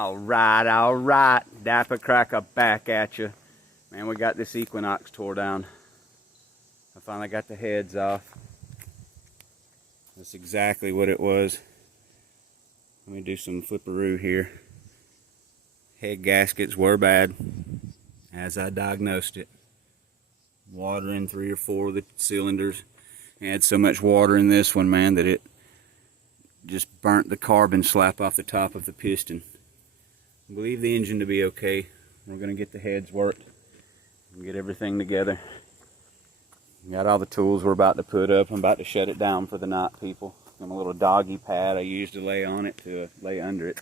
All right. Dapper Cracker back at you. Man, we got this Equinox tore down. I finally got the heads off. That's exactly what it was. Let me do some flipperoo here. Head gaskets were bad, as I diagnosed it. Water in 3 or 4 of the cylinders. I had so much water in this one, man, that it just burnt the carbon slap off the top of the piston. I believe the engine to be okay. We're going to get the heads worked and get everything together. Got all the tools we're about to put up. I'm about to shut it down for the night, people. And a little doggy pad I used to lay on it, to lay under it,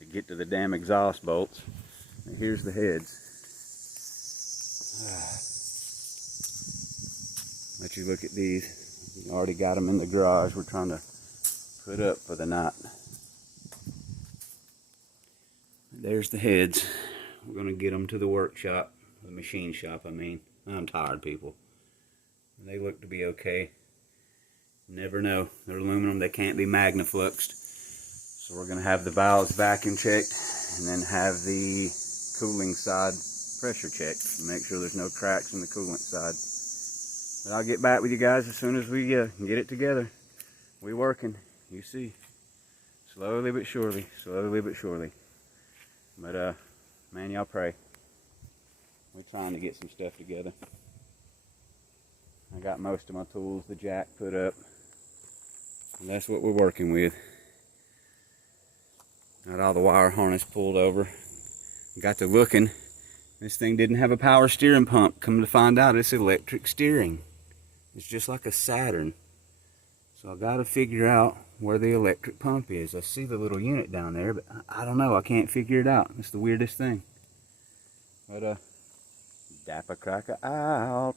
to get to the damn exhaust bolts. And here's the heads. Let you look at these. We already got them in the garage. We're trying to put up for the night. There's the heads. We're going to get them to the workshop, the machine shop, I mean. I'm tired, people. They look to be okay. Never know. They're aluminum. They can't be magnafluxed. So we're going to have the valves vacuum checked and then have the cooling side pressure checked to make sure there's no cracks in the coolant side. But I'll get back with you guys as soon as we get it together. We're working. You see. Slowly but surely. Slowly but surely. But, man, y'all pray. We're trying to get some stuff together. I got most of my tools, the jack put up. And that's what we're working with. Got all the wire harness pulled over. Got to looking. This thing didn't have a power steering pump. Come to find out, it's electric steering. It's just like a Saturn. So I got to figure out where the electric pump is. I see the little unit down there, but I don't know. I can't figure it out. It's the weirdest thing. But, Dapper Cracker out.